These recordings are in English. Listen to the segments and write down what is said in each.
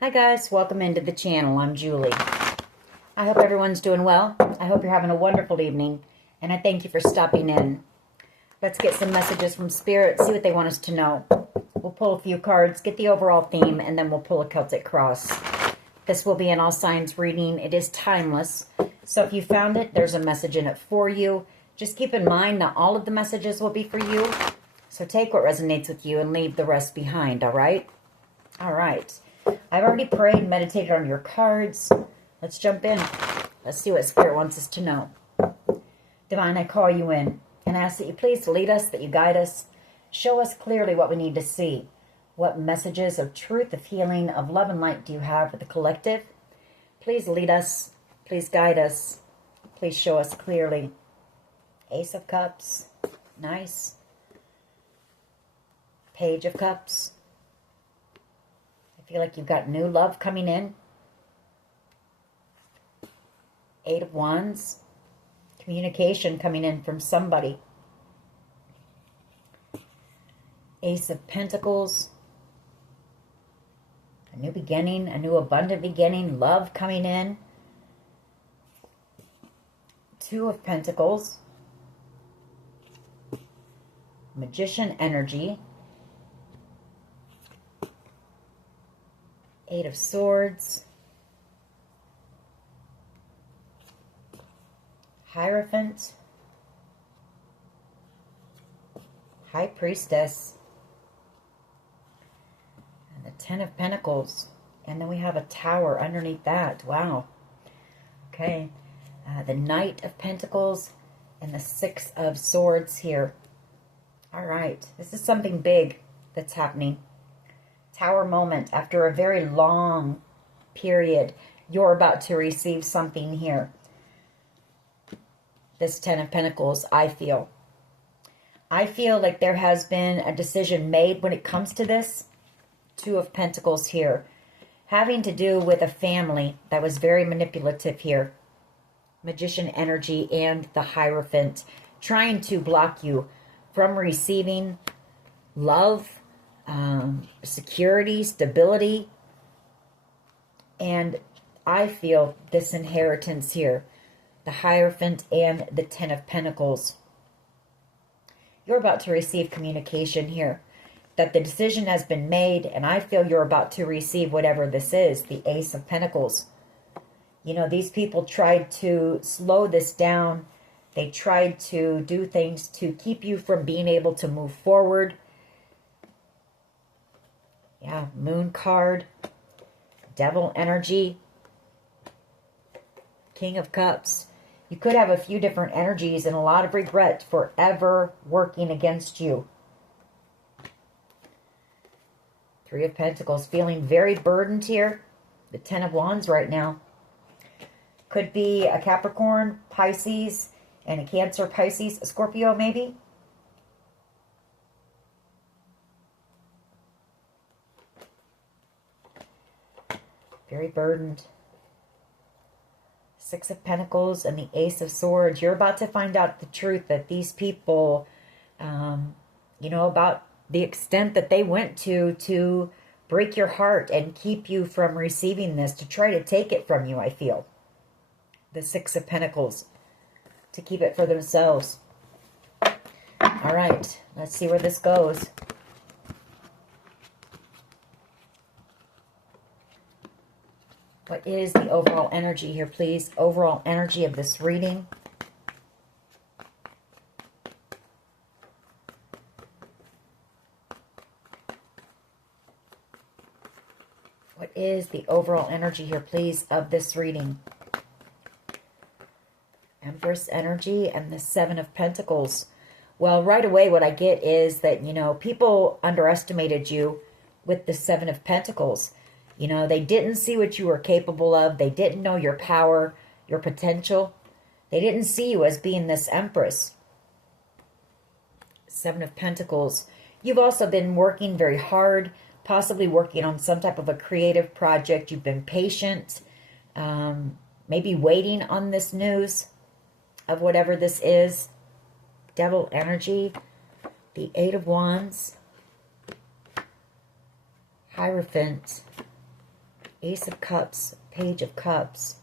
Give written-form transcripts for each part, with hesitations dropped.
Hi guys, welcome into the channel. I'm Julie. I hope everyone's doing well. I hope you're having a wonderful evening, and I thank you for stopping in. Let's get some messages from Spirit, see what they want us to know. We'll pull a few cards, get the overall theme, and then we'll pull a Celtic cross. This will be an all signs reading. It is timeless, so if you found it, there's a message in it for you. Just keep in mind that all of the messages will be for you, so take what resonates with you and leave the rest behind, all right? All right. I've already prayed and meditated on your cards. Let's jump in. Let's see what Spirit wants us to know. Divine, I call you in and ask that you please lead us, that you guide us. Show us clearly what we need to see. What messages of truth, of healing, of love and light do you have for the collective? Please lead us. Please guide us. Please show us clearly. Ace of Cups. Nice. Page of Cups. I feel like you've got new love coming in. Eight of Wands. Communication coming in from somebody. Ace of Pentacles. A new beginning, a new abundant beginning. Love coming in. Two of Pentacles. Magician energy. Eight of Swords. Hierophant. High Priestess. And the Ten of Pentacles. And then we have a Tower underneath that. Wow. Okay. The Knight of Pentacles and the Six of Swords here. All right. This is something big that's happening. Tower moment. After a very long period, you're about to receive something here. This Ten of Pentacles, I feel like there has been a decision made when it comes to this. Two of Pentacles here, having to do with a family that was very manipulative here. Magician energy and the Hierophant, trying to block you from receiving love, security, stability. And I feel this inheritance here, the Hierophant and the Ten of Pentacles. You're about to receive communication here, that the decision has been made, and I feel you're about to receive whatever this is, the Ace of Pentacles. You know, these people tried to slow this down. They tried to do things to keep you from being able to move forward. Yeah, Moon card, Devil energy, King of Cups. You could have a few different energies and a lot of regret forever working against you. Three of Pentacles, feeling very burdened here. The Ten of Wands right now. Could be a Capricorn, Pisces, and a Cancer, Pisces, a Scorpio maybe. Very burdened. Six of Pentacles and the Ace of Swords. You're about to find out the truth that these people, you know, about the extent that they went to break your heart and keep you from receiving this, to try to take it from you, I feel. The Six of Pentacles, to keep it for themselves. All right, let's see where this goes. What is the overall energy here, please? Overall energy of this reading. What is the overall energy here, please, of this reading? Empress energy and the Seven of Pentacles. Well, right away what I get is that, you know, people underestimated you with the Seven of Pentacles. You know, they didn't see what you were capable of. They didn't know your power, your potential. They didn't see you as being this Empress. Seven of Pentacles. You've also been working very hard, possibly working on some type of a creative project. You've been patient, maybe waiting on this news of whatever this is. Devil energy, the Eight of Wands, Hierophant, Ace of Cups, Page of Cups.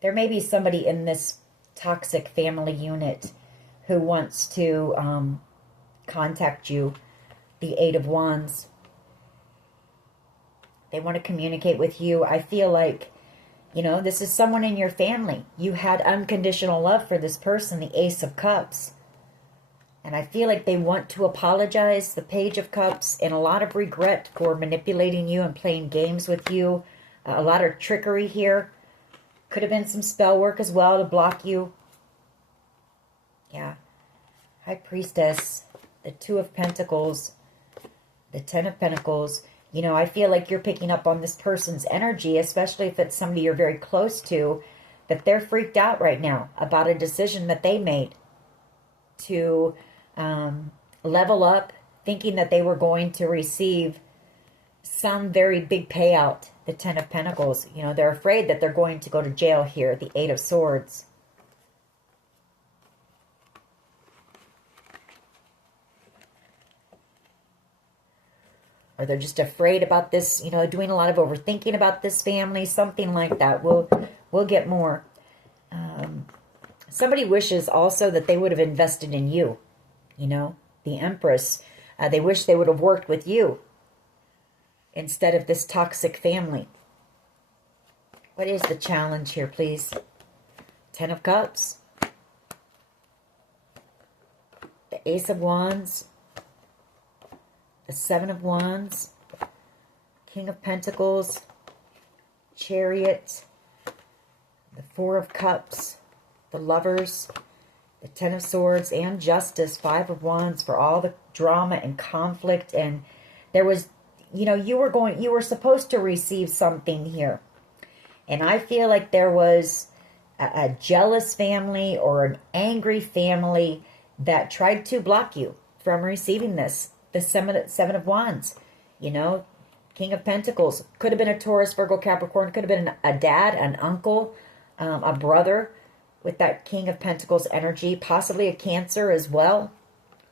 There may be somebody in this toxic family unit who wants to contact you. The Eight of Wands. They want to communicate with you. I feel like, you know, this is someone in your family. You had unconditional love for this person, the Ace of Cups. And I feel like they want to apologize, the Page of Cups, and a lot of regret for manipulating you and playing games with you. A lot of trickery here. Could have been some spell work as well to block you. Yeah. High Priestess, the Two of Pentacles, the Ten of Pentacles. You know, I feel like you're picking up on this person's energy, especially if it's somebody you're very close to, that they're freaked out right now about a decision that they made to level up, thinking that they were going to receive some very big payout, the Ten of Pentacles. You know, they're afraid that they're going to go to jail here, the Eight of Swords. Or they're just afraid about this, you know, doing a lot of overthinking about this family, something like that. We'll get more. Somebody wishes also that they would have invested in you, you know, the Empress. They wish they would have worked with you instead of this toxic family. What is the challenge here, please? Ten of Cups. The Ace of Wands. The Seven of Wands, King of Pentacles, Chariot, the Four of Cups, the Lovers, the Ten of Swords, and Justice, Five of Wands, for all the drama and conflict. And there was, you know, you were supposed to receive something here. And I feel like there was a jealous family or an angry family that tried to block you from receiving this. The Seven of Wands, you know, King of Pentacles. Could have been a Taurus, Virgo, Capricorn. Could have been a dad, an uncle, a brother with that King of Pentacles energy. Possibly a Cancer as well.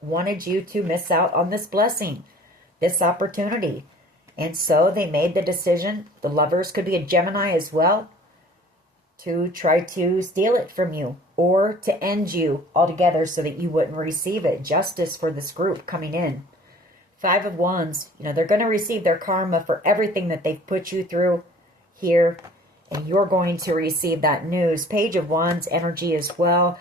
Wanted you to miss out on this blessing, this opportunity. And so they made the decision. The Lovers could be a Gemini as well, to try to steal it from you or to end you altogether so that you wouldn't receive it. Justice for this group coming in. Five of Wands, you know, they're going to receive their karma for everything that they've put you through here, and you're going to receive that news. Page of Wands energy as well.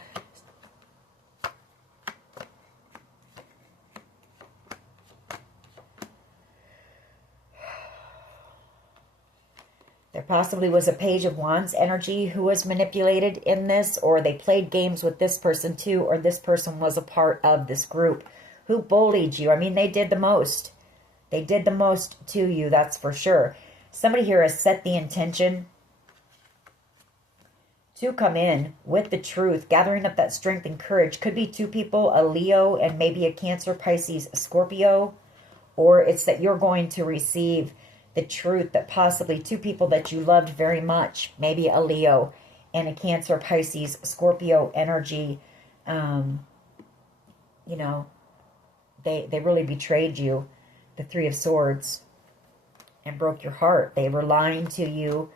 There possibly was a Page of Wands energy who was manipulated in this, or they played games with this person too, or this person was a part of this group who bullied you. I mean, they did the most. They did the most to you, that's for sure. Somebody here has set the intention to come in with the truth, gathering up that strength and courage. Could be two people, a Leo and maybe a Cancer, Pisces, a Scorpio. Or it's that you're going to receive the truth that possibly two people that you loved very much, maybe a Leo and a Cancer, Pisces, Scorpio energy, you know, they really betrayed you, the Three of Swords, and broke your heart. They were lying to you,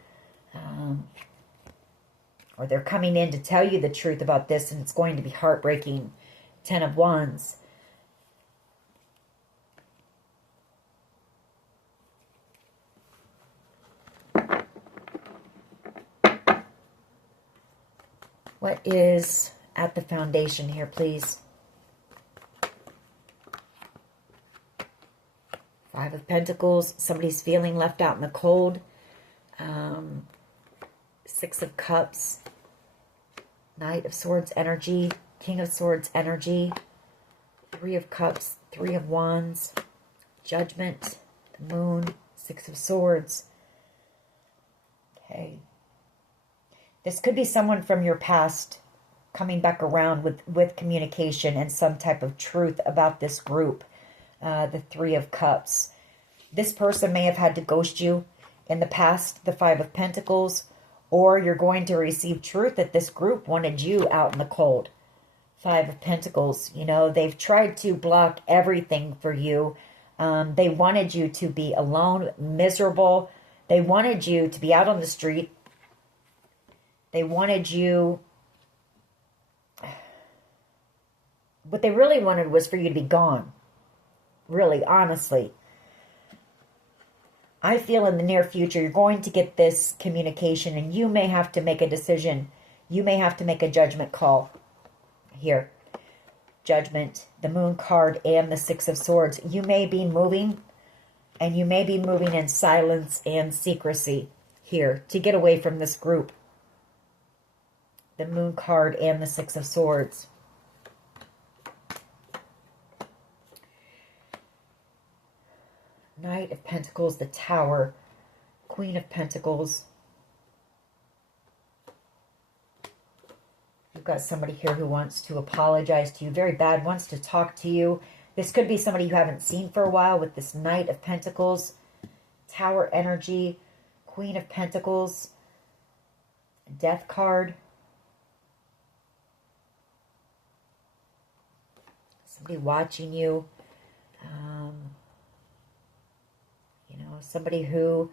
or they're coming in to tell you the truth about this, and it's going to be heartbreaking. Ten of Wands. What is at the foundation here, please? Five of Pentacles. Somebody's feeling left out in the cold. Six of Cups. Knight of Swords energy. King of Swords energy. Three of Cups. Three of Wands. Judgment. The Moon. Six of Swords. Okay. This could be someone from your past coming back around with communication and some type of truth about this group. The Three of Cups. This person may have had to ghost you in the past, the Five of Pentacles, or you're going to receive truth that this group wanted you out in the cold. Five of Pentacles. You know, they've tried to block everything for you. They wanted you to be alone, miserable. They wanted you to be out on the street. They wanted you... What they really wanted was for you to be gone. Really, honestly. I feel in the near future you're going to get this communication and you may have to make a decision. You may have to make a judgment call. Here. Judgment, the Moon card, and the Six of Swords. You may be moving, and you may be moving in silence and secrecy here to get away from this group. The Moon card and the Six of Swords. Knight of Pentacles, the Tower, Queen of Pentacles. You've got somebody here who wants to apologize to you very bad, wants to talk to you. This could be somebody you haven't seen for a while with this Knight of Pentacles, Tower energy, Queen of Pentacles, Death card. Somebody watching you. You know, somebody who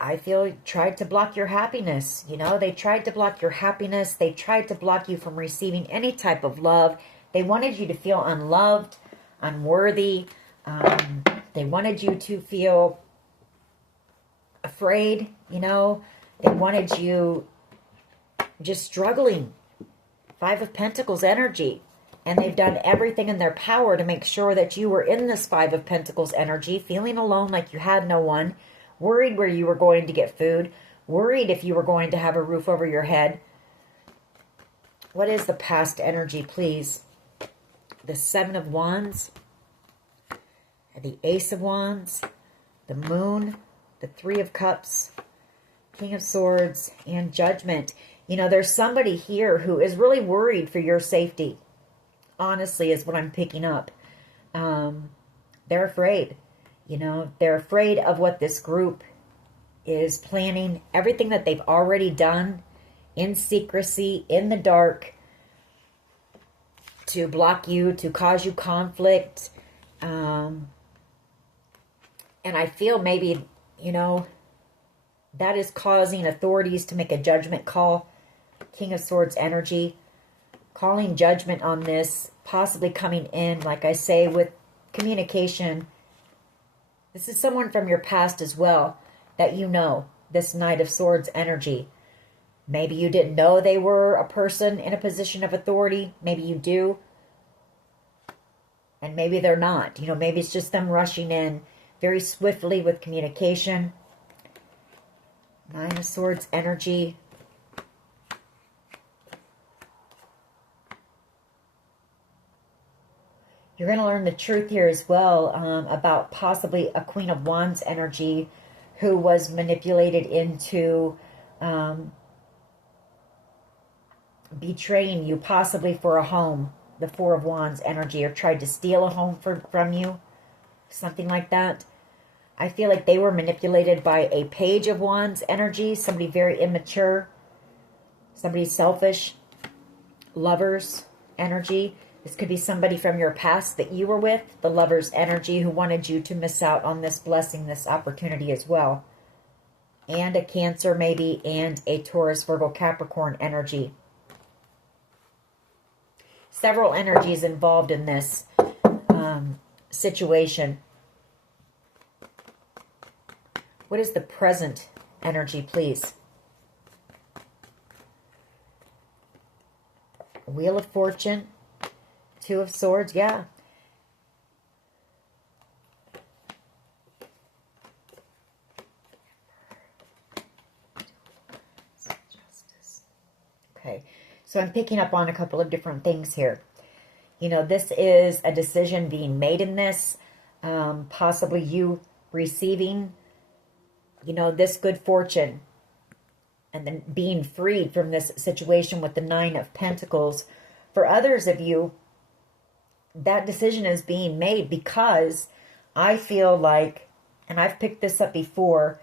I feel tried to block your happiness. You know, they tried to block your happiness. They tried to block you from receiving any type of love. They wanted you to feel unloved, unworthy. They wanted you to feel afraid, you know. They wanted you just struggling. Five of Pentacles energy. And they've done everything in their power to make sure that you were in this Five of Pentacles energy, feeling alone like you had no one, worried where you were going to get food, worried if you were going to have a roof over your head. What is the past energy, please? The Seven of Wands, the Ace of Wands, the Moon, the Three of Cups, King of Swords, and Judgment. You know, there's somebody here who is really worried for your safety. Honestly, is what I'm picking up. They're afraid. You know, they're afraid of what this group is planning. Everything that they've already done in secrecy, in the dark, to block you, to cause you conflict. And I feel maybe, you know, that is causing authorities to make a judgment call. King of Swords energy. Calling judgment on this, possibly coming in, like I say, with communication. This is someone from your past as well that you know, this Knight of Swords energy. Maybe you didn't know they were a person in a position of authority. Maybe you do. And maybe they're not. You know, maybe it's just them rushing in very swiftly with communication. Nine of Swords energy. You're going to learn the truth here as well about possibly a Queen of Wands energy who was manipulated into betraying you, possibly for a home. The Four of Wands energy, or tried to steal a home from you. Something like that. I feel like they were manipulated by a Page of Wands energy. Somebody very immature. Somebody selfish. Lovers energy. This could be somebody from your past that you were with, the Lover's energy, who wanted you to miss out on this blessing, this opportunity as well. And a Cancer maybe, and a Taurus, Virgo, Capricorn energy. Several energies involved in this situation. What is the present energy, please? Wheel of Fortune. Two of Swords, yeah. Okay, so I'm picking up on a couple of different things here. You know, this is a decision being made in this. Possibly you receiving, you know, this good fortune. And then being freed from this situation with the Nine of Pentacles. For others of you, that decision is being made because I feel like, and I've picked this up before,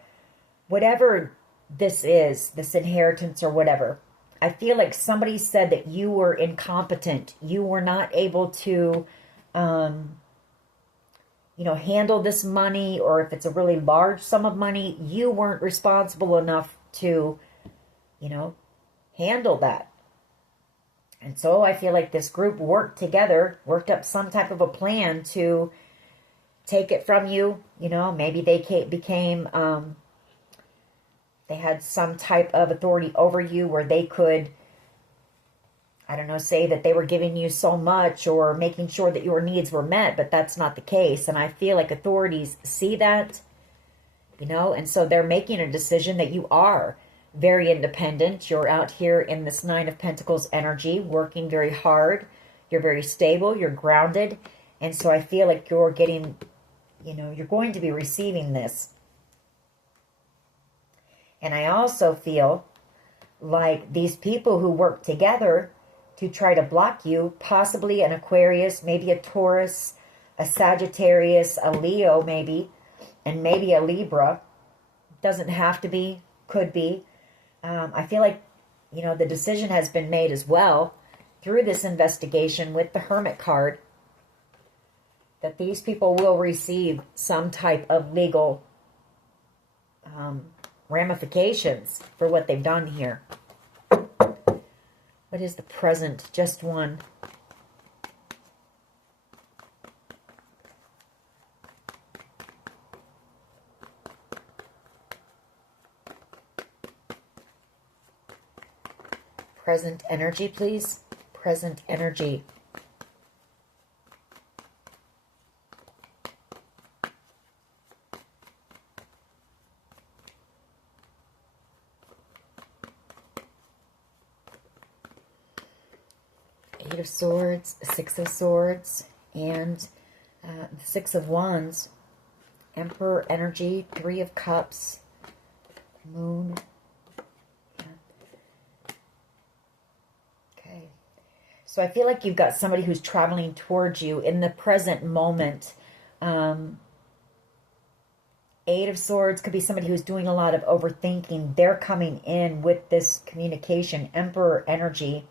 whatever this is, this inheritance or whatever, I feel like somebody said that you were incompetent. You were not able to, handle this money, or if it's a really large sum of money, you weren't responsible enough to, handle that. And so I feel like this group worked together, worked up some type of a plan to take it from you. Maybe they became, they had some type of authority over you where they could, I don't know, say that they were giving you so much or making sure that your needs were met, but that's not the case. And I feel like authorities see that, and so they're making a decision that you are very independent. You're out here in this Nine of Pentacles energy, working very hard. You're very stable. You're grounded. And so I feel like you're getting, you're going to be receiving this. And I also feel like these people who work together to try to block you, possibly an Aquarius, maybe a Taurus, a Sagittarius, a Leo maybe, and maybe a Libra. Doesn't have to be, could be. I feel like, the decision has been made as well through this investigation with the Hermit card that these people will receive some type of legal ramifications for what they've done here. What is the present? Just one. Present energy, please. Present energy. Eight of Swords, Six of Swords, and Six of Wands. Emperor energy, Three of Cups, Moon. So I feel like you've got somebody who's traveling towards you in the present moment. Eight of Swords could be somebody who's doing a lot of overthinking. They're coming in with this communication. Emperor energy.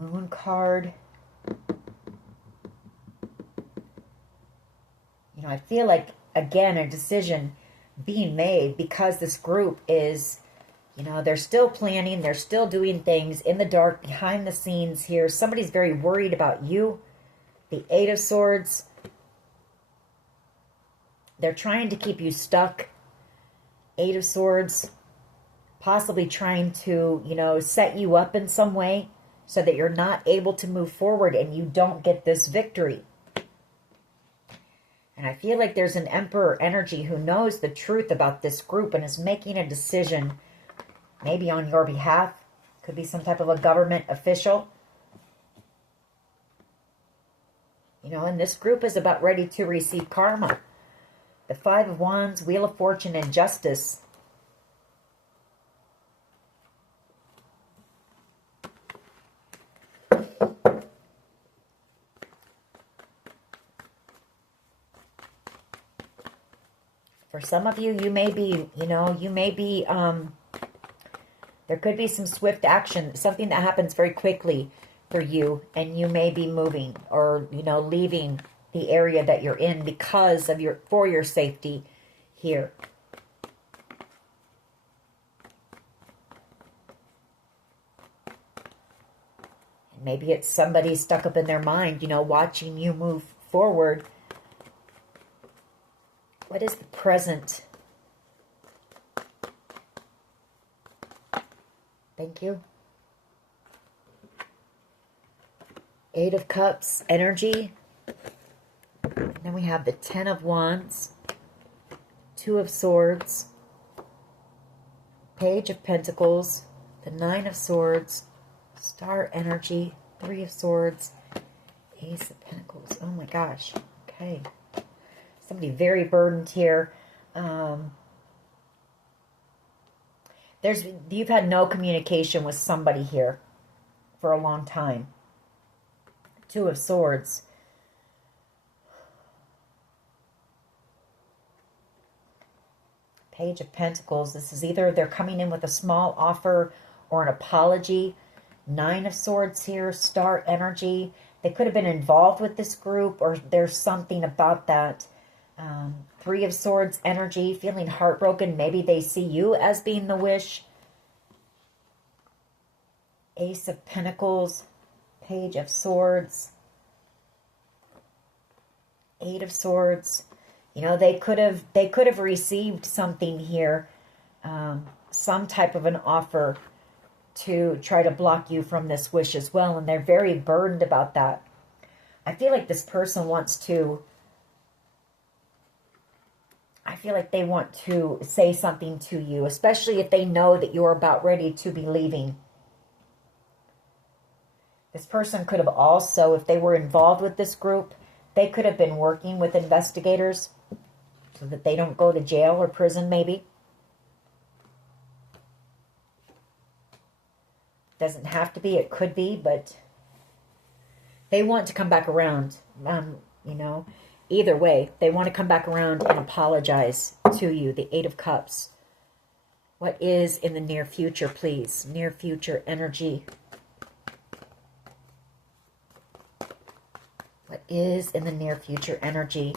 Moon card. I feel like, again, a decision being made because this group is, they're still planning, they're still doing things in the dark, behind the scenes here. Somebody's very worried about you. The Eight of Swords. They're trying to keep you stuck. Eight of Swords. Possibly trying to, set you up in some way so that you're not able to move forward and you don't get this victory. And I feel like there's an Emperor energy who knows the truth about this group and is making a decision, maybe on your behalf. Could be some type of a government official. And this group is about ready to receive karma. The Five of Wands, Wheel of Fortune, and Justice. For some of you, you may be, there could be some swift action, something that happens very quickly for you, and you may be moving or, leaving the area that you're in because of for your safety here. Maybe it's somebody stuck up in their mind, watching you move forward. What is the present? Thank you. Eight of Cups, energy. And then we have the Ten of Wands, Two of Swords, Page of Pentacles, the Nine of Swords, Star energy, Three of Swords, Ace of Pentacles. Oh my gosh. Okay. Somebody very burdened here. You've had no communication with somebody here for a long time. Two of Swords. Page of Pentacles. This is either they're coming in with a small offer or an apology. Nine of Swords here, Star energy. They could have been involved with this group, or there's something about that. Three of Swords energy, feeling heartbroken. Maybe they see you as being the wish. Ace of Pentacles, Page of Swords, Eight of Swords. You know, they could have received something here, some type of an offer to try to block you from this wish as well, and they're very burdened about that. I feel like this person wants to, I feel like they want to say something to you, especially if they know that you're about ready to be leaving. This person could have also, if they were involved with this group, they could have been working with investigators so that they don't go to jail or prison maybe. Doesn't have to be, it could be, but they want to come back around. You know, either way, they want to come back around and apologize to you. The Eight of Cups. What is in the near future, please? Near future energy. What is in the near future energy?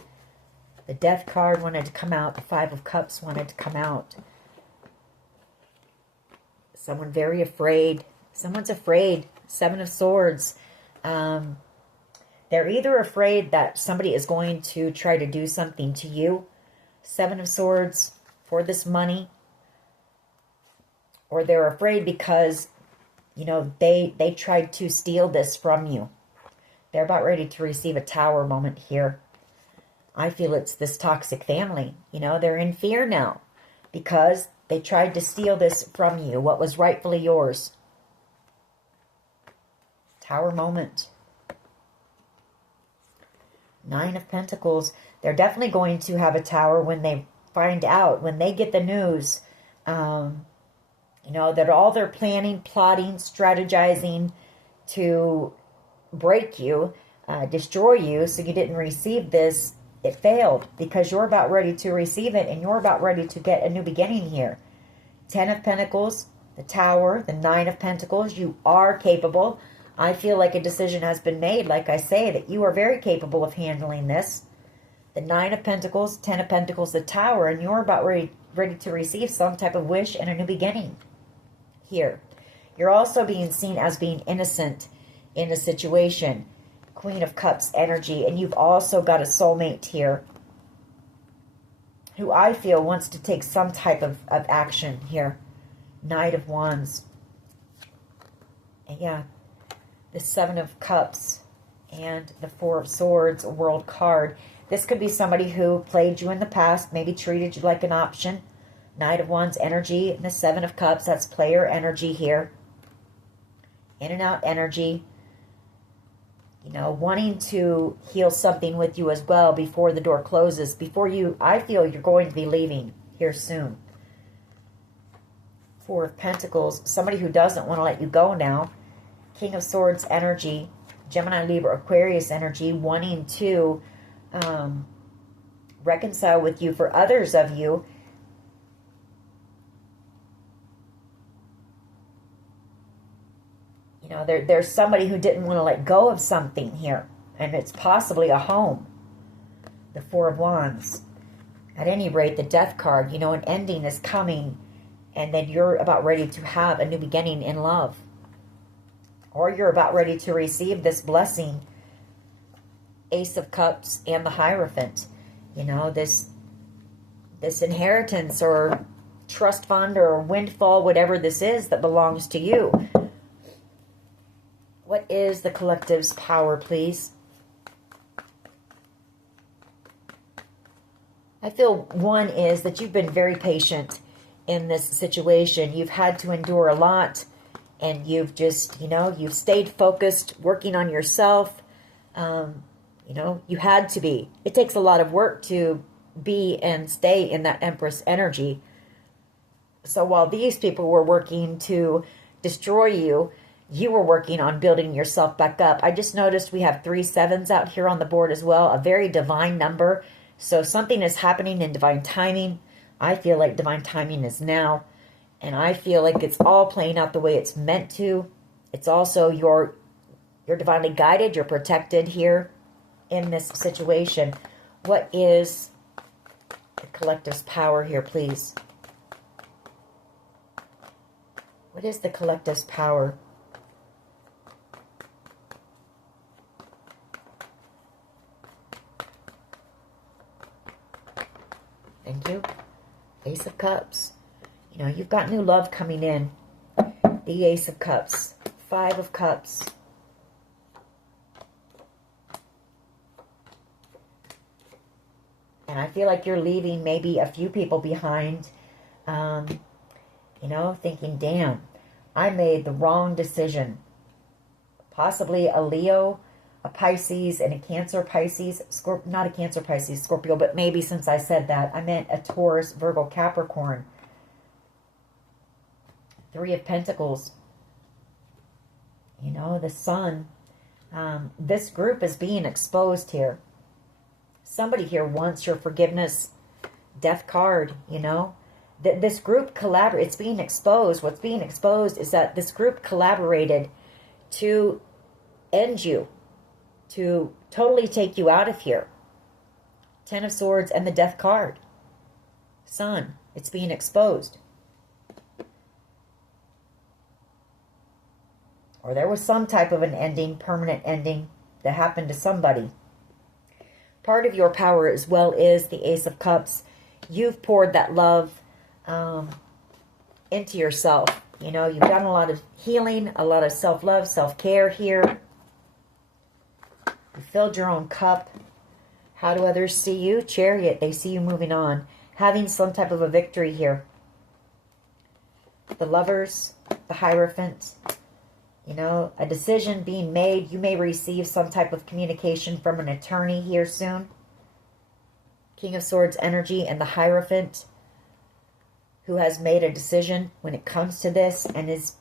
The Death card wanted to come out. The Five of Cups wanted to come out. Someone very afraid. Someone's afraid. Seven of Swords. They're either afraid that somebody is going to try to do something to you. Seven of Swords for this money. Or they're afraid because, you know, they tried to steal this from you. They're about ready to receive a Tower moment here. I feel it's this toxic family. You know, they're in fear now because they tried to steal this from you, what was rightfully yours. Tower moment. Nine of Pentacles. They're definitely going to have a tower when they find out, when they get the news, you know, that all they're planning, plotting, strategizing to break you, destroy you, so you didn't receive this, it failed because you're about ready to receive it and you're about ready to get a new beginning here. Ten of Pentacles, the Tower, the Nine of Pentacles. You are capable. I feel like a decision has been made, like I say, that you are very capable of handling this. The Nine of Pentacles, Ten of Pentacles, the Tower, and you're about ready to receive some type of wish and a new beginning here. You're also being seen as being innocent in a situation. Queen of Cups energy, and you've also got a soulmate here who I feel wants to take some type of action here. Knight of Wands. And yeah, the Seven of Cups and the Four of Swords, a World card. This could be somebody who played you in the past, maybe treated you like an option. Knight of Wands energy and the Seven of Cups, that's player energy here. In and out energy. You know, wanting to heal something with you as well before the door closes. Before you, I feel you're going to be leaving here soon. Four of Pentacles, somebody who doesn't want to let you go now. King of Swords energy, Gemini, Libra, Aquarius energy, wanting to reconcile with you. For others of you, you know, there's somebody who didn't want to let go of something here. And it's possibly a home. The Four of Wands. At any rate, the Death card, you know, an ending is coming. And then you're about ready to have a new beginning in love. Or you're about ready to receive this blessing. Ace of Cups and the Hierophant. You know, this inheritance or trust fund or windfall, whatever this is that belongs to you. What is the collective's power, please? I feel one is that you've been very patient in this situation. You've had to endure a lot, and you've just, you know, you've stayed focused, working on yourself. You know, you had to be. It takes a lot of work to be and stay in that Empress energy. So while these people were working to destroy you, you were working on building yourself back up. I just noticed we have 3 sevens out here on the board as well. A very divine number. So something is happening in divine timing. I feel like divine timing is now. And I feel like it's all playing out the way it's meant to. It's also you're divinely guided. You're protected here in this situation. What is the collective's power here, please? What is the collective's power? Thank you. Ace of Cups. You know, you've got new love coming in. The Ace of Cups. Five of Cups. And I feel like you're leaving maybe a few people behind. You know, thinking, damn, I made the wrong decision. Possibly a Leo, a Pisces, and a Cancer Pisces. Not a Cancer Pisces, Scorpio, but maybe since I said that, I meant a Taurus, Virgo, Capricorn. Three of Pentacles. You know, the Sun. This group is being exposed here. Somebody here wants your forgiveness. Death card, you know. This group collaborated. It's being exposed. What's being exposed is that this group collaborated to end you. To totally take you out of here. Ten of Swords and the Death card. Sun. It's being exposed. Or there was some type of an ending, permanent ending, that happened to somebody. Part of your power as well is the Ace of Cups. You've poured that love into yourself. You know, you've done a lot of healing, a lot of self-love, self-care here. You filled your own cup. How do others see you? Chariot, they see you moving on. Having some type of a victory here. The Lovers, the Hierophant. You know, a decision being made. You may receive some type of communication from an attorney here soon. King of Swords energy and the Hierophant, who has made a decision when it comes to this and is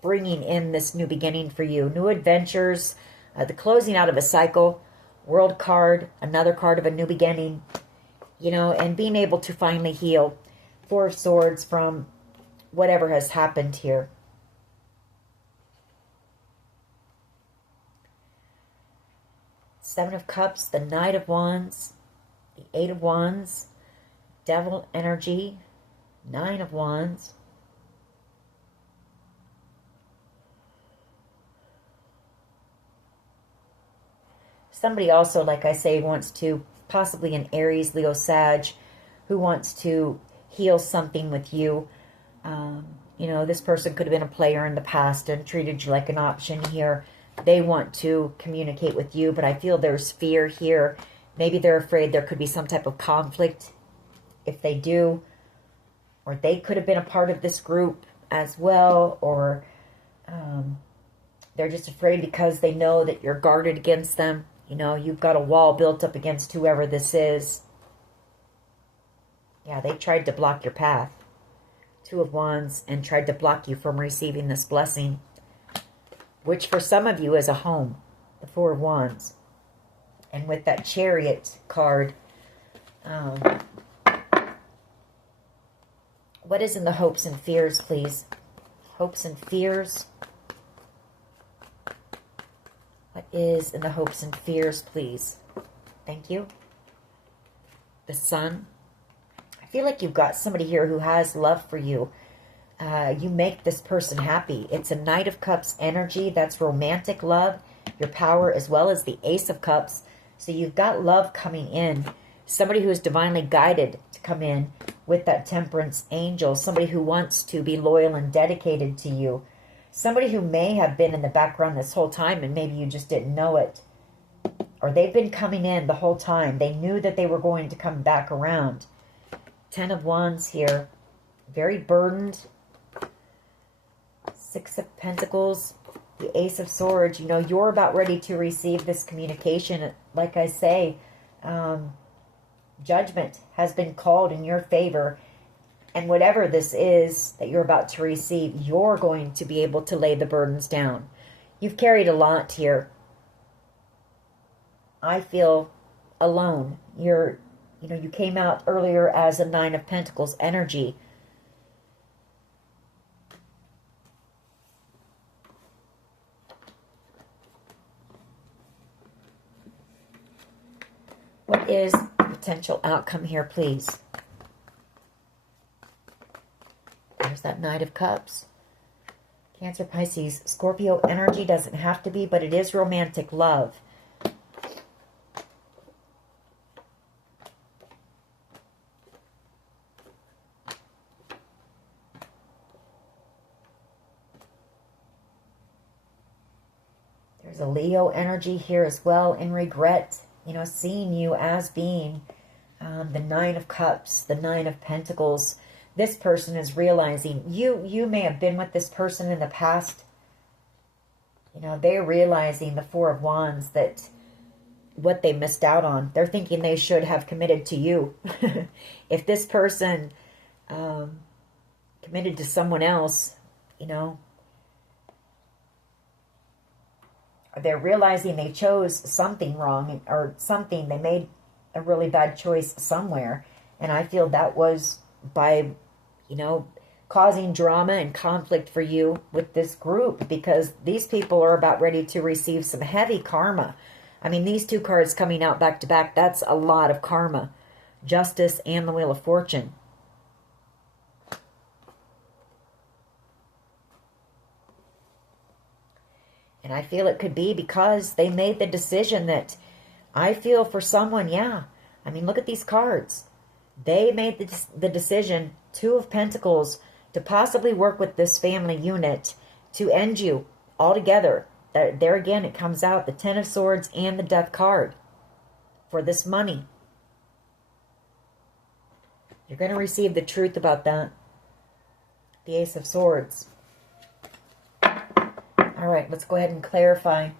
bringing in this new beginning for you. New adventures, the closing out of a cycle, World card, another card of a new beginning, you know, and being able to finally heal. Four of Swords from whatever has happened here. Seven of Cups, the Knight of Wands, the Eight of Wands, Devil energy, Nine of Wands. Somebody also, like I say, wants to, possibly an Aries, Leo, Sag, who wants to heal something with you. You know, this person could have been a player in the past and treated you like an option here. They want to communicate with you, but I feel there's fear here. Maybe they're afraid there could be some type of conflict if they do. Or they could have been a part of this group as well. Or they're just afraid because they know that you're guarded against them. You know, you've got a wall built up against whoever this is. Yeah, they tried to block your path. Two of Wands, and tried to block you from receiving this blessing, which for some of you is a home, the Four of Wands. And with that Chariot card, what is in the hopes and fears, please? Hopes and fears. What is in the hopes and fears, please? Thank you. The Sun. I feel like you've got somebody here who has love for you. You make this person happy. It's a Knight of Cups energy. That's romantic love, your power, as well as the Ace of Cups. So you've got love coming in. Somebody who is divinely guided to come in with that Temperance angel. Somebody who wants to be loyal and dedicated to you. Somebody who may have been in the background this whole time and maybe you just didn't know it. Or they've been coming in the whole time. They knew that they were going to come back around. Ten of Wands here. Very burdened. Six of Pentacles, the Ace of Swords. You know, you're about ready to receive this communication. Like I say, judgment has been called in your favor. And whatever this is that you're about to receive, you're going to be able to lay the burdens down. You've carried a lot here. I feel alone. You're You know, you came out earlier as a Nine of Pentacles energy. What is the potential outcome here, please? There's that Knight of Cups. Cancer, Pisces, Scorpio energy doesn't have to be, but it is romantic love. There's a Leo energy here as well, in regret, you know, seeing you as being the Nine of Cups, the Nine of Pentacles. This person is realizing you may have been with this person in the past. You know, they're realizing, the Four of Wands, that what they missed out on. They're thinking they should have committed to you. If this person committed to someone else, you know, they're realizing they chose something wrong, or something, they made a really bad choice somewhere. And I feel that was by, you know, causing drama and conflict for you with this group, because these people are about ready to receive some heavy karma. I mean, these two cards coming out back to back, that's a lot of karma. Justice and the Wheel of Fortune. And I feel it could be because they made the decision that, I feel for someone, yeah. I mean, look at these cards. They made the decision, Two of Pentacles, to possibly work with this family unit to end you altogether. There again, it comes out, the Ten of Swords and the Death card for this money. You're going to receive the truth about that. The Ace of Swords. All right, let's go ahead and clarify.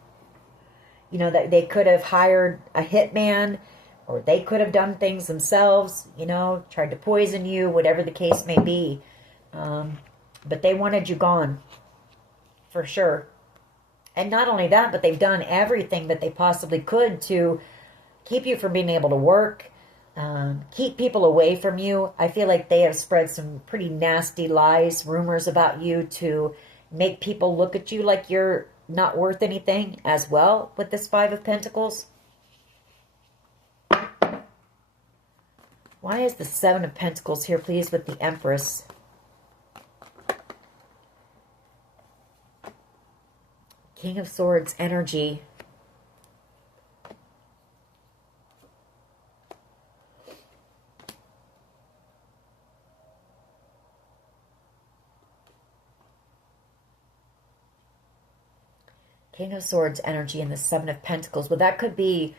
You know, that they could have hired a hitman, or they could have done things themselves, you know, tried to poison you, whatever the case may be. But they wanted you gone, for sure. And not only that, but they've done everything that they possibly could to keep you from being able to work, keep people away from you. I feel like they have spread some pretty nasty lies, rumors about you to make people look at you like you're not worth anything as well with this Five of Pentacles. Why is the Seven of Pentacles here, please, with the Empress? King of Swords energy. King of Swords energy and the Seven of Pentacles. Well, that could be,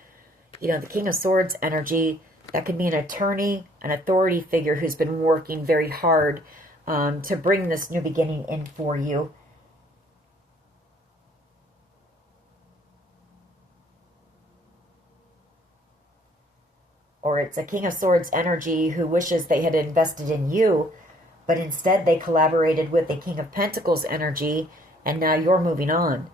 you know, the King of Swords energy. That could be an attorney, an authority figure who's been working very hard to bring this new beginning in for you. Or it's a King of Swords energy who wishes they had invested in you, but instead they collaborated with a King of Pentacles energy, and now you're moving on.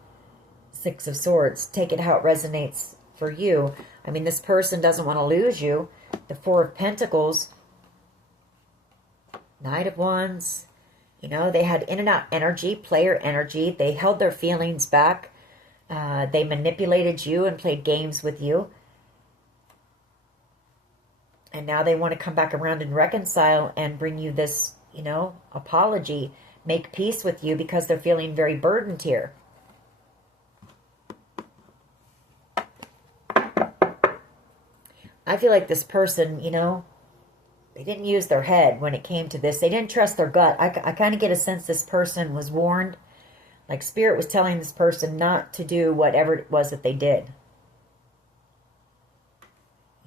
Six of Swords. Take it how it resonates for you. I mean, this person doesn't want to lose you. The Four of Pentacles. Knight of Wands. You know, they had in and out energy, player energy. They held their feelings back. They manipulated you and played games with you. And now they want to come back around and reconcile and bring you this, you know, apology. Make peace with you because they're feeling very burdened here. I feel like this person, you know, they didn't use their head when it came to this. They didn't trust their gut. I kind of get a sense this person was warned. Like Spirit was telling this person not to do whatever it was that they did.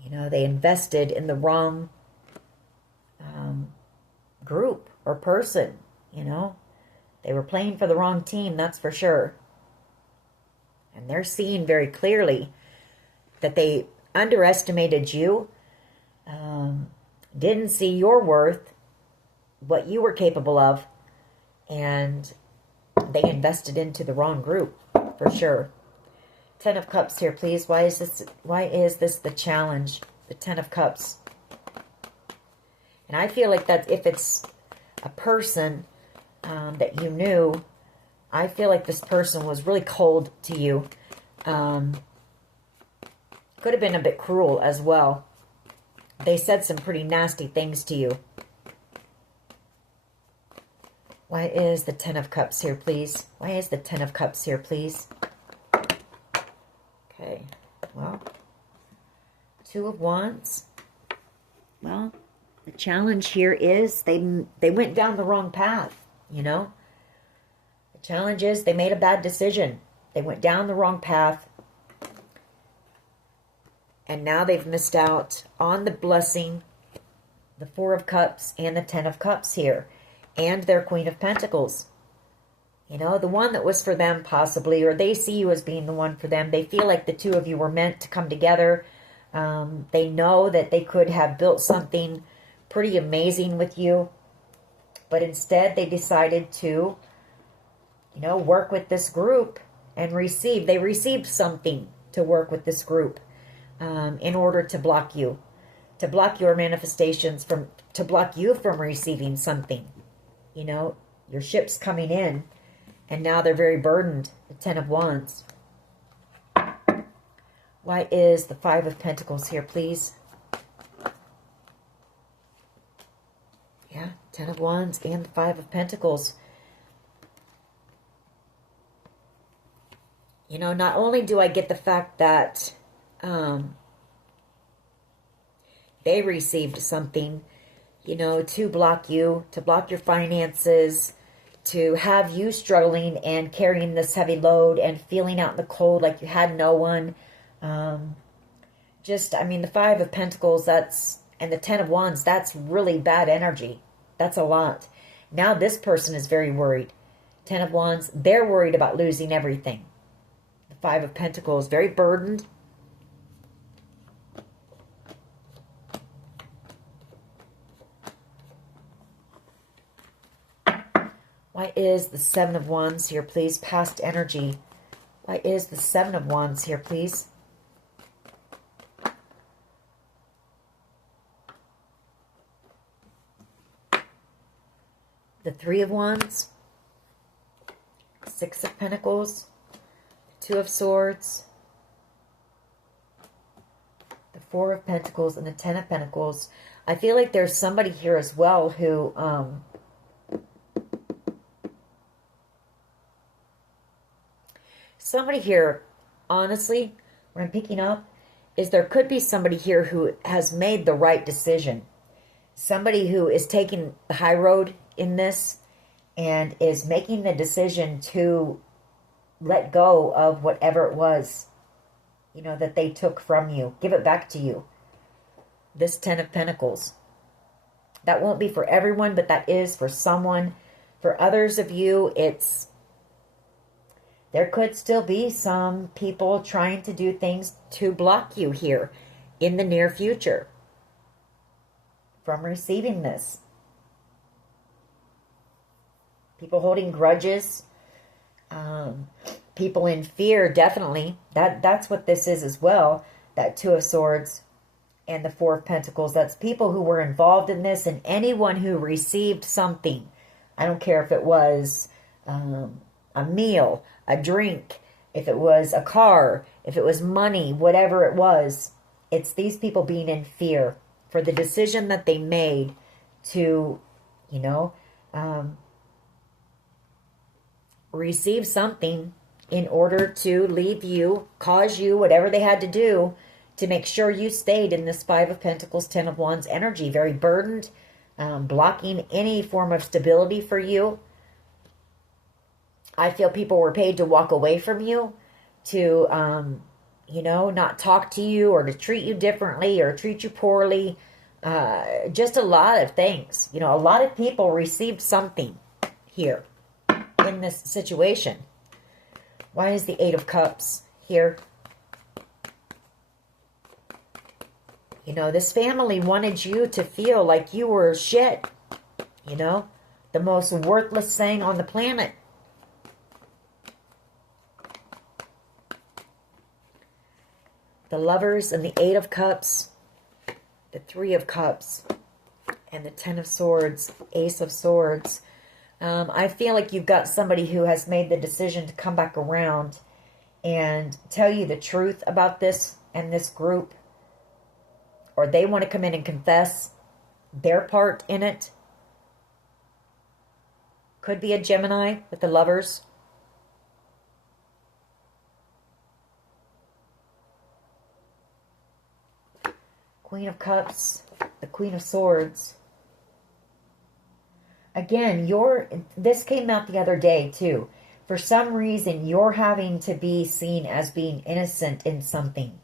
You know, they invested in the wrong group or person, you know. They were playing for the wrong team, that's for sure. And they're seeing very clearly that they underestimated you, didn't see your worth, what you were capable of, and they invested into the wrong group, for sure. Ten of Cups here, please. Why is this the challenge? The Ten of Cups. And I feel like that if it's a person that you knew, I feel like this person was really cold to you. Could have been a bit cruel as well. They said some pretty nasty things to you. Why is the Ten of Cups here, please? Why is the Ten of Cups here, please? Okay, well, Two of Wands. Well, the challenge here is they went down the wrong path, you know? The challenge is they made a bad decision. They went down the wrong path. And now they've missed out on the blessing, the Four of Cups and the Ten of Cups here. And their Queen of Pentacles. You know, the one that was for them possibly, or they see you as being the one for them. They feel like the two of you were meant to come together. They know that they could have built something pretty amazing with you. But instead they decided to, you know, work with this group and receive. They received something to work with this group in order to block you. To block your manifestations, to block you from receiving something. You know, your ship's coming in, and now they're very burdened. The Ten of Wands. Why is the Five of Pentacles here, please? Yeah, Ten of Wands and the Five of Pentacles. You know, not only do I get the fact that they received something, you know, to block you, to block your finances, to have you struggling and carrying this heavy load and feeling out in the cold like you had no one. Just, I mean, the Five of Pentacles, and the Ten of Wands, that's really bad energy. That's a lot. Now this person is very worried. Ten of Wands, they're worried about losing everything. The Five of Pentacles, very burdened. Why is the Seven of Wands here, please? Past energy. Why is the Seven of Wands here, please? The Three of Wands. Six of Pentacles. Two of Swords. The Four of Pentacles and the Ten of Pentacles. I feel like there's somebody here as well who... somebody here, honestly, what I'm picking up is there could be somebody here who has made the right decision. Somebody who is taking the high road in this and is making the decision to let go of whatever it was, you know, that they took from you. Give it back to you. This Ten of Pentacles. That won't be for everyone, but that is for someone. For others of you, it's... there could still be some people trying to do things to block you here in the near future from receiving this. People holding grudges. People in fear, definitely. That's what this is as well. That Two of Swords and the Four of Pentacles. That's people who were involved in this, and anyone who received something. I don't care if it was... a meal, a drink, if it was a car, if it was money, whatever it was. It's these people being in fear for the decision that they made to, you know, receive something in order to leave you, cause you, whatever they had to do to make sure you stayed in this Five of Pentacles, Ten of Wands energy. Very burdened, blocking any form of stability for you. I feel people were paid to walk away from you, to, you know, not talk to you or to treat you differently or treat you poorly. Just a lot of things. You know, a lot of people received something here in this situation. Why is the Eight of Cups here? You know, this family wanted you to feel like you were shit. You know, the most worthless thing on the planet. The Lovers and the Eight of Cups, the Three of Cups, and the Ten of Swords, Ace of Swords. I feel like you've got somebody who has made the decision to come back around and tell you the truth about this and this group. Or they want to come in and confess their part in it. Could be a Gemini with the Lovers. Queen of Cups, the Queen of Swords. Again, this came out the other day too. For some reason, you're having to be seen as being innocent in something.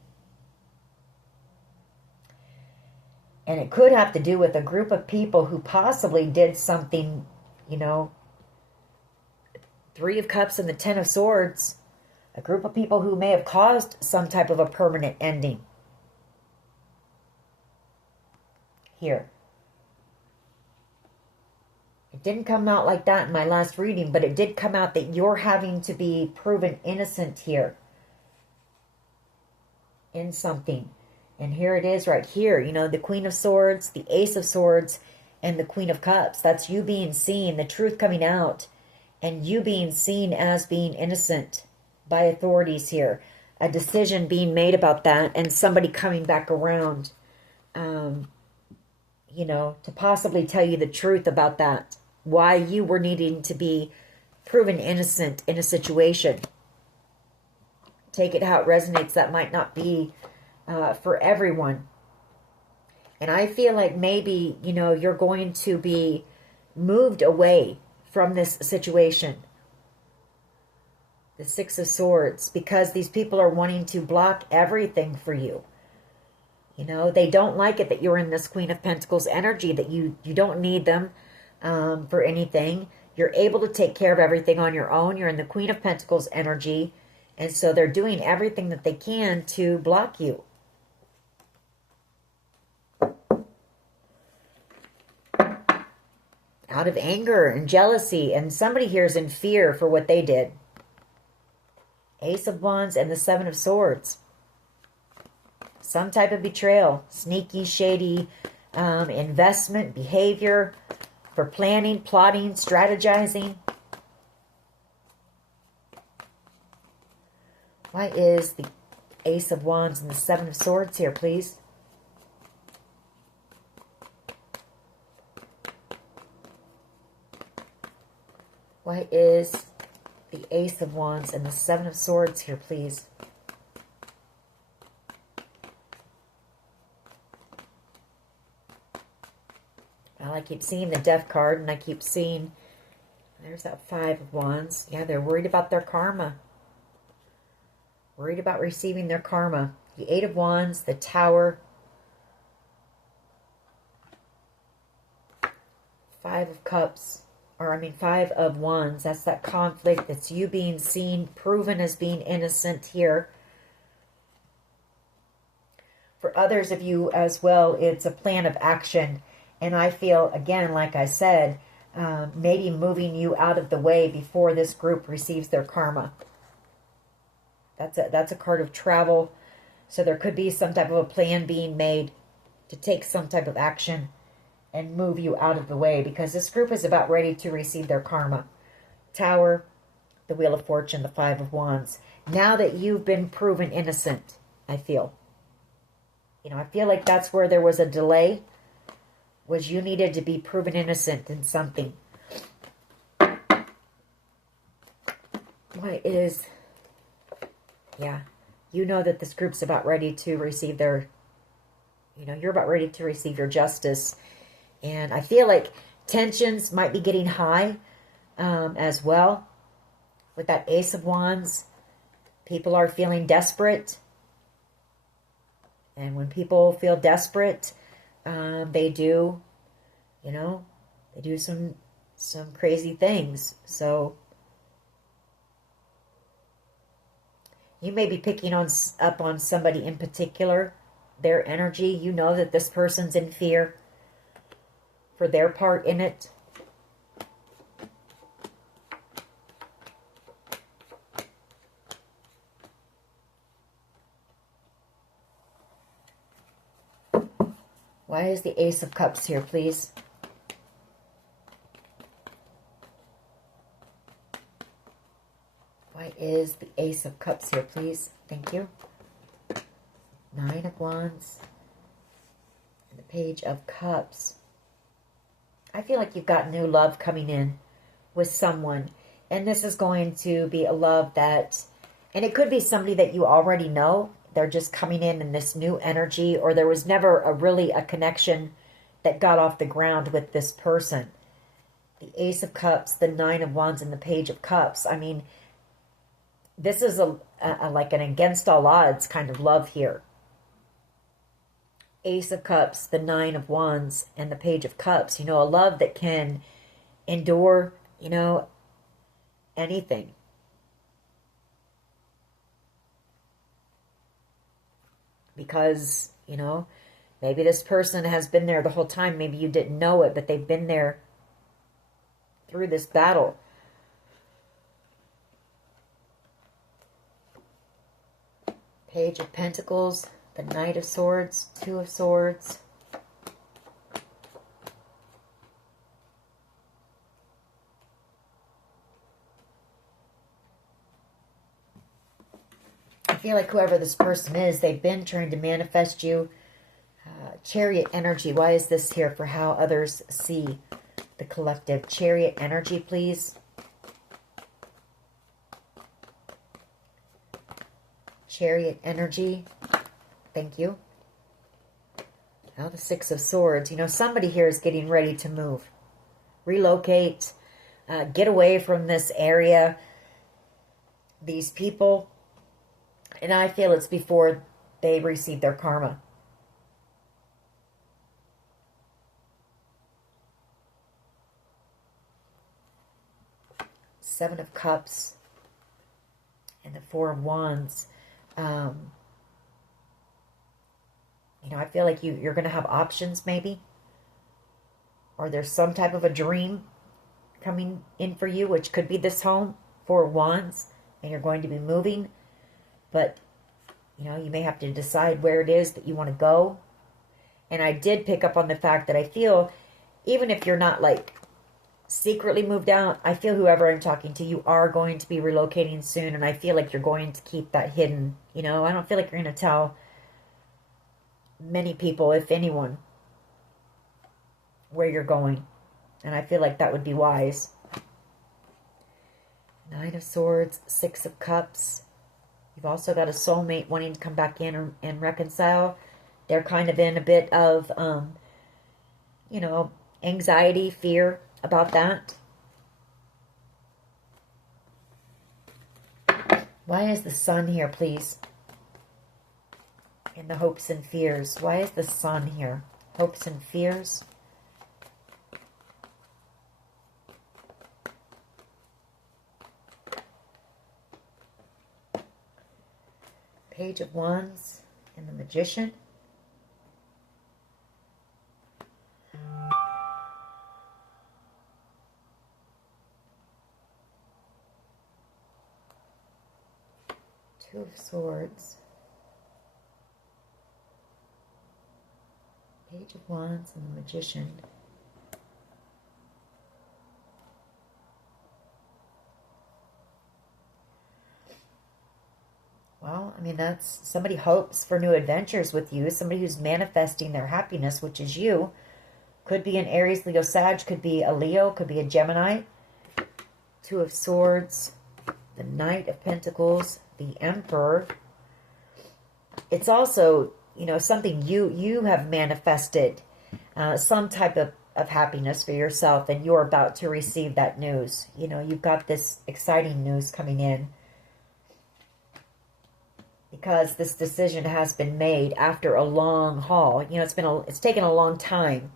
And it could have to do with a group of people who possibly did something, you know. Three of Cups and the Ten of Swords. A group of people who may have caused some type of a permanent ending. Here. It didn't come out like that in my last reading, but it did come out that you're having to be proven innocent here. In something. And here it is right here. You know, the Queen of Swords, the Ace of Swords, and the Queen of Cups. That's you being seen, the truth coming out. And you being seen as being innocent by authorities here. A decision being made about that. And somebody coming back around, you know, to possibly tell you the truth about that. Why you were needing to be proven innocent in a situation. Take it how it resonates. That might not be for everyone. And I feel like maybe, you know, you're going to be moved away from this situation. The Six of Swords. Because these people are wanting to block everything for you. You know, they don't like it that you're in this Queen of Pentacles energy. That you don't need them for anything. You're able to take care of everything on your own. You're in the Queen of Pentacles energy. And so they're doing everything that they can to block you. Out of anger and jealousy. And somebody here is in fear for what they did. Ace of Wands and the Seven of Swords. Some type of betrayal. Sneaky, shady investment, behavior. For planning, plotting, strategizing. Why is the Ace of Wands and the Seven of Swords here, please? Why is the Ace of Wands and the Seven of Swords here, please? Well, I keep seeing the Death card, and I keep seeing, there's that Five of Wands. Yeah, they're worried about their karma. Worried about receiving their karma. The Eight of Wands, the Tower. Five of Cups. Or, I mean, Five of Wands. That's that conflict. That's you being seen, proven as being innocent here. For others of you as well, it's a plan of action. And I feel, again, like I said, maybe moving you out of the way before this group receives their karma. That's a card of travel. So there could be some type of a plan being made to take some type of action and move you out of the way, because this group is about ready to receive their karma. Tower, the Wheel of Fortune, the Five of Wands. Now that you've been proven innocent, I feel. You know, I feel like that's where there was a delay, was you needed to be proven innocent in something. Why is... Yeah, you know that this group's about ready to receive their... You know, you're about ready to receive your justice. And I feel like tensions might be getting high as well. With that Ace of Wands, people are feeling desperate. And when people feel desperate, they do, you know, they do some crazy things. So you may be picking up on somebody in particular, their energy. You know that this person's in fear for their part in it. Why is the Ace of Cups here, please? Why is the Ace of Cups here, please? Thank you. Nine of Wands. And the Page of Cups. I feel like you've got new love coming in with someone. And this is going to be a love that, and it could be somebody that you already know. They're just coming in this new energy, or there was never really a connection that got off the ground with this person. The Ace of Cups, the Nine of Wands, and the Page of Cups. I mean, this is like an against all odds kind of love here. Ace of Cups, the Nine of Wands, and the Page of Cups. You know, a love that can endure, you know, anything. Because, you know, maybe this person has been there the whole time. Maybe you didn't know it, but they've been there through this battle. Page of Pentacles, the Knight of Swords, Two of Swords. I feel like whoever this person is, they've been trying to manifest you. Chariot energy. Why is this here? For how others see the collective. Chariot energy, please. Chariot energy. Thank you. Now the Six of Swords. You know, somebody here is getting ready to move. Relocate. Get away from this area. These people. And I feel it's before they receive their karma. Seven of Cups. And the Four of Wands. You know, I feel like you're going to have options maybe. Or there's some type of a dream coming in for you, which could be this home. Four of Wands. And you're going to be moving. But, you know, you may have to decide where it is that you want to go. And I did pick up on the fact that I feel, even if you're not, like, secretly moved out, I feel whoever I'm talking to, you are going to be relocating soon. And I feel like you're going to keep that hidden. You know, I don't feel like you're going to tell many people, if anyone, where you're going. And I feel like that would be wise. Nine of Swords, Six of Cups. You've also got a soulmate wanting to come back in and reconcile. They're kind of in a bit of, you know, anxiety, fear about that. Why is the Sun here, please? In the hopes and fears. Why is the Sun here? Hopes and fears. Page of Wands and the Magician. Two of Swords. Page of Wands and the Magician. Well, I mean, that's somebody hopes for new adventures with you. Somebody who's manifesting their happiness, which is you. Could be an Aries, Leo, Sag. Could be a Leo. Could be a Gemini. Two of Swords. The Knight of Pentacles. The Emperor. It's also, you know, something you have manifested. Some type of happiness for yourself. And you're about to receive that news. You know, you've got this exciting news coming in. Because this decision has been made after a long haul. You know, it's taken a long time.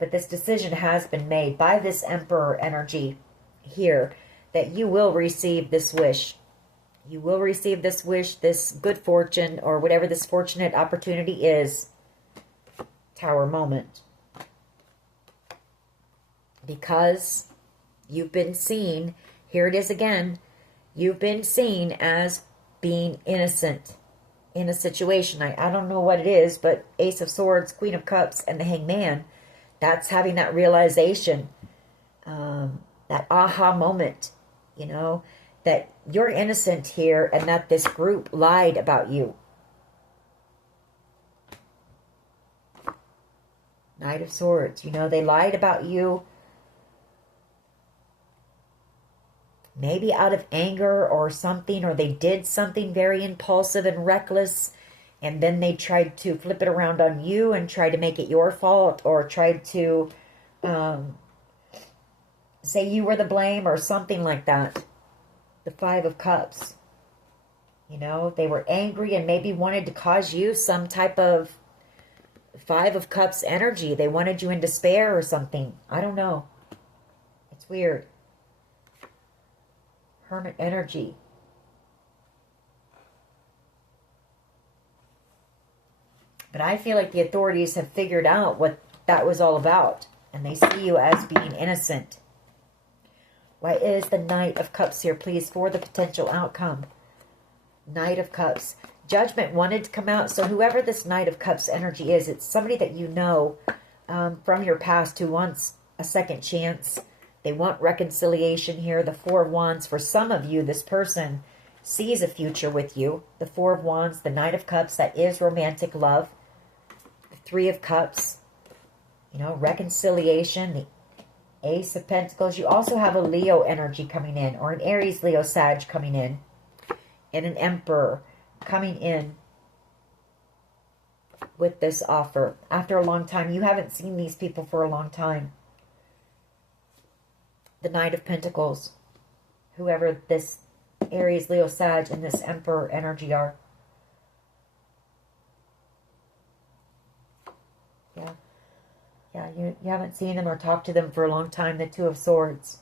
But this decision has been made by this Emperor energy here. That you will receive this wish. You will receive this wish, this good fortune, or whatever this fortunate opportunity is. Tower moment. Because you've been seen, here it is again, you've been seen as being innocent in a situation. I don't know what it is, but Ace of Swords, Queen of Cups, and the Hangman, that's having that realization, that aha moment, you know, that you're innocent here and that this group lied about you. Knight of Swords, you know, they lied about you. Maybe out of anger or something, or they did something very impulsive and reckless, and then they tried to flip it around on you and try to make it your fault, or tried to say you were the blame or something like that. The Five of Cups. You know, they were angry and maybe wanted to cause you some type of Five of Cups energy. They wanted you in despair or something. I don't know. It's weird. Hermit energy. But I feel like the authorities have figured out what that was all about. And they see you as being innocent. Why is the Knight of Cups here, please, for the potential outcome? Knight of Cups. Judgment wanted to come out. So whoever this Knight of Cups energy is, it's somebody that you know from your past who wants a second chance. They want reconciliation here. The Four of Wands. For some of you, this person sees a future with you. The Four of Wands, the Knight of Cups, that is romantic love. The Three of Cups, you know, reconciliation. The Ace of Pentacles. You also have a Leo energy coming in, or an Aries, Leo, Sag coming in, and an Emperor coming in with this offer. After a long time, you haven't seen these people for a long time. The Knight of Pentacles, whoever this Aries, Leo, Sag, and this Emperor energy are. Yeah, you haven't seen them or talked to them for a long time. The Two of Swords.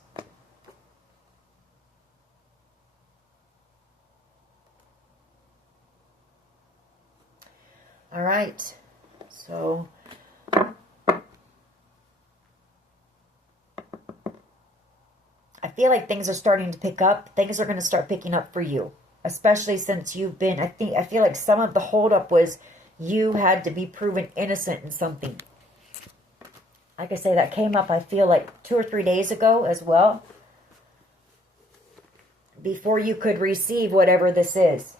All right, so I feel like things are starting to pick up. Things are going to start picking up for you, especially since you've been, I feel like some of the holdup was you had to be proven innocent in something. Like I say, that came up, I feel like 2 or 3 days ago as well, before you could receive whatever this is,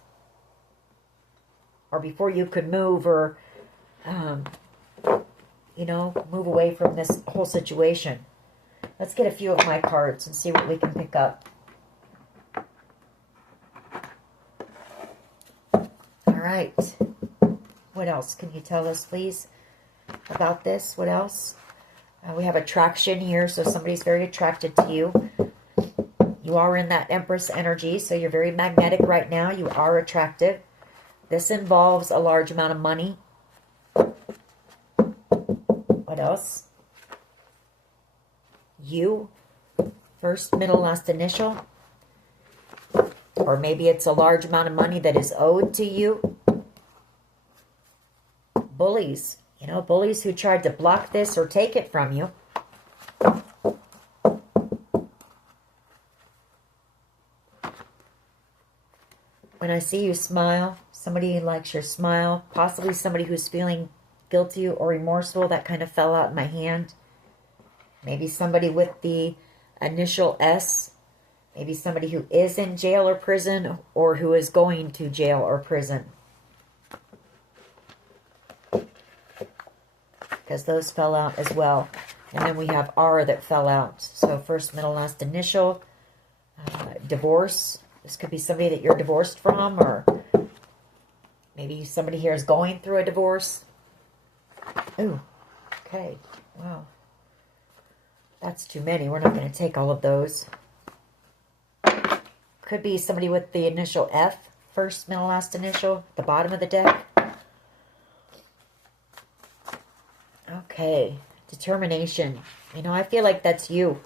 or before you could move, or you know, move away from this whole situation. Let's get a few of my cards and see what we can pick up. All right. What else can you tell us, please, about this? What else? We have attraction here, so somebody's very attracted to you. You are in that Empress energy, so you're very magnetic right now. You are attractive. This involves a large amount of money. What else? You, first, middle, last initial. Or maybe it's a large amount of money that is owed to you. Bullies. You know, bullies who tried to block this or take it from you. When I see you smile, somebody likes your smile. Possibly somebody who's feeling guilty or remorseful. That kind of fell out in my hand. Maybe somebody with the initial S. Maybe somebody who is in jail or prison, or who is going to jail or prison. Because those fell out as well. And then we have R that fell out. So first, middle, last initial. Divorce. This could be somebody that you're divorced from, or maybe somebody here is going through a divorce. Ooh, okay, wow. That's too many. We're not going to take all of those. Could be somebody with the initial F, first, middle, last initial, the bottom of the deck. Okay, determination. You know, I feel like that's you.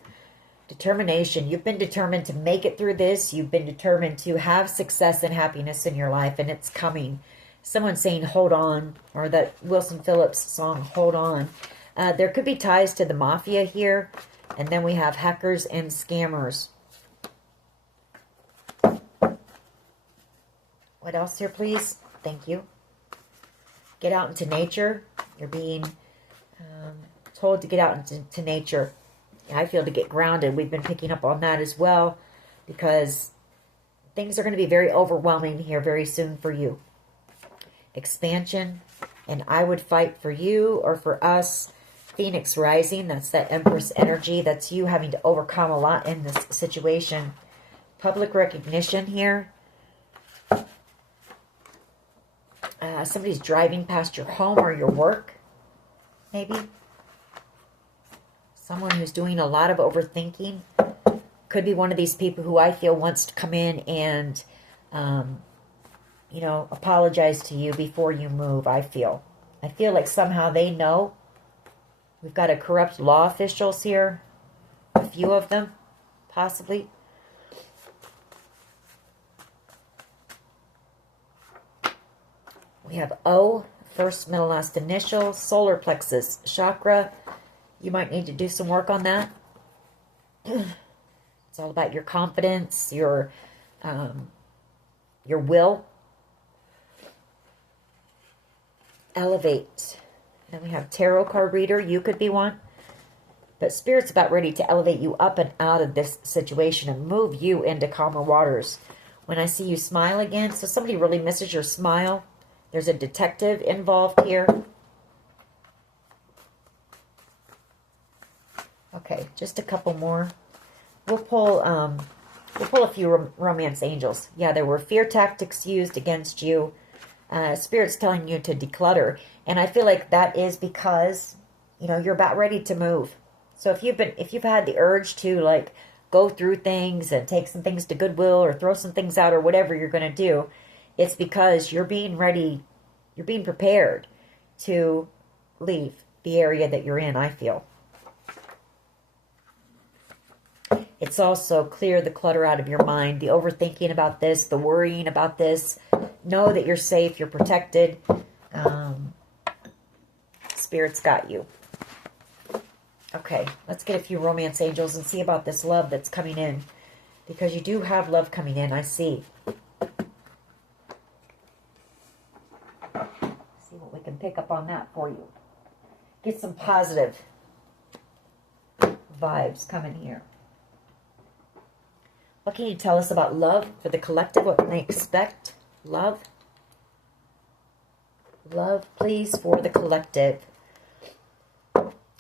Determination. You've been determined to make it through this. You've been determined to have success and happiness in your life, and it's coming. Someone's saying, hold on, or that Wilson Phillips song, hold on. There could be ties to the mafia here, and then we have hackers and scammers. What else here, please? Thank you. Get out into nature. You're being told to get out into nature. I feel to get grounded. We've been picking up on that as well, because things are going to be very overwhelming here very soon for you. Expansion. And I would fight for you or for us. Phoenix rising. That's that Empress energy. That's you having to overcome a lot in this situation. Public recognition here. Somebody's driving past your home or your work. Maybe. Someone who's doing a lot of overthinking. Could be one of these people who I feel wants to come in and, you know, apologize to you before you move, I feel. I feel like somehow they know. We've got a corrupt law officials here. A few of them, possibly. We have O, first, middle, last initial, solar plexus chakra. You might need to do some work on that. It's all about your confidence, your will. Elevate. Then we have tarot card reader. You could be one. But Spirit's about ready to elevate you up and out of this situation and move you into calmer waters. When I see you smile again, so somebody really misses your smile. There's a detective involved here. Okay, just a couple more. We'll pull a few romance angels. Yeah, there were fear tactics used against you. Spirit's telling you to declutter, and I feel like that is because, you know, you're about ready to move. So if you've had the urge to like go through things and take some things to Goodwill or throw some things out or whatever you're going to do, it's because you're being ready, you're being prepared to leave the area that you're in, I feel. It's also clear the clutter out of your mind, the overthinking about this, the worrying about this. Know that you're safe, you're protected. Spirit's got you. Okay, let's get a few romance angels and see about this love that's coming in. Because you do have love coming in, I see. See what we can pick up on that for you. Get some positive vibes coming here. What can you tell us about love for the collective? What can they expect? Love. Love, please, for the collective.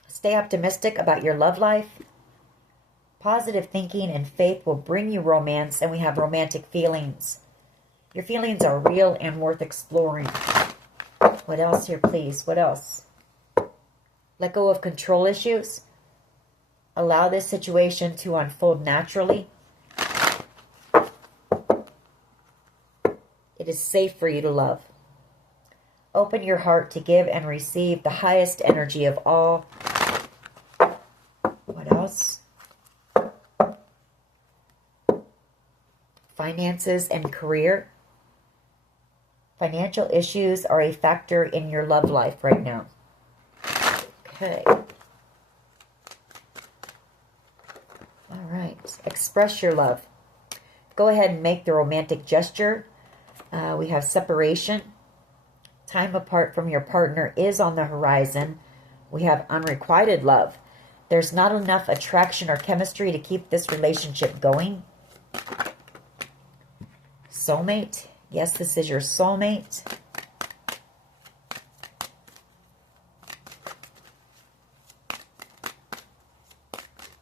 Stay optimistic about your love life. Positive thinking and faith will bring you romance, and we have romantic feelings. Your feelings are real and worth exploring. What else here, please? What else? Let go of control issues. Allow this situation to unfold naturally. It is safe for you to love. Open your heart to give and receive the highest energy of all. What else? Finances and career. Financial issues are a factor in your love life right now. Okay. All right. Express your love. Go ahead and make the romantic gesture. We have separation. Time apart from your partner is on the horizon. We have unrequited love. There's not enough attraction or chemistry to keep this relationship going. Soulmate. Yes, this is your soulmate.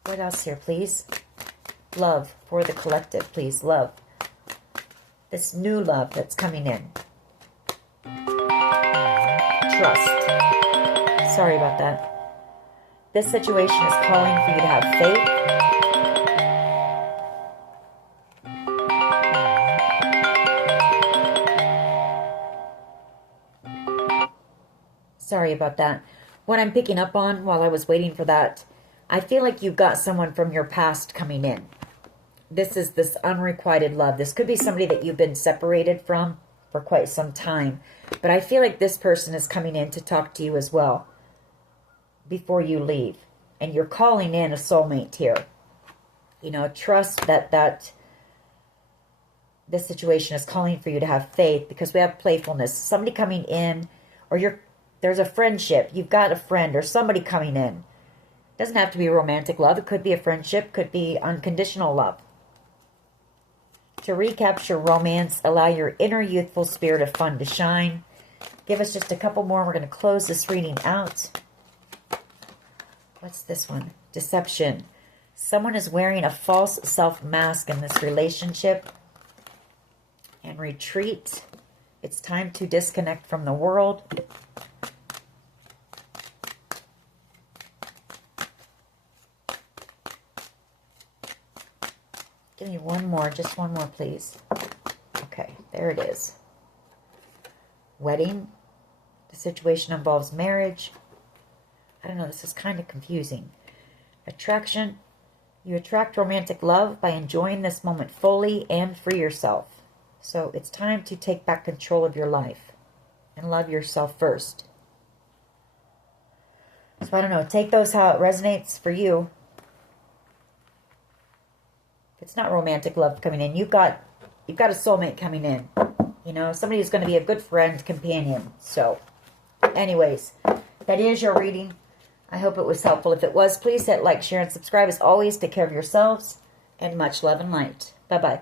What else here, please? Love for the collective, please. Love. This new love that's coming in. Trust. Sorry about that. This situation is calling for you to have faith. Sorry about that. What I'm picking up on while I was waiting for that, I feel like you've got someone from your past coming in. This is this unrequited love. This could be somebody that you've been separated from for quite some time. But I feel like this person is coming in to talk to you as well before you leave. And you're calling in a soulmate here. You know, trust that this situation is calling for you to have faith, because we have playfulness. Somebody coming in, or there's a friendship. You've got a friend or somebody coming in. It doesn't have to be romantic love. It could be a friendship, could be unconditional love. To recapture romance, allow your inner youthful spirit of fun to shine. Give us just a couple more. We're going to close this reading out. What's this one? Deception. Someone is wearing a false self-mask in this relationship. And retreat. It's time to disconnect from the world. Give me one more, just one more, please. Okay, there it is. Wedding. The situation involves marriage. I don't know, this is kind of confusing. Attraction. You attract romantic love by enjoying this moment fully and free yourself. So it's time to take back control of your life and love yourself first. So I don't know, take those how it resonates for you. If it's not romantic love coming in, you've got a soulmate coming in. You know, somebody who's going to be a good friend, companion. So, anyways, that is your reading. I hope it was helpful. If it was, please hit like, share, and subscribe. As always, take care of yourselves, and much love and light. Bye-bye.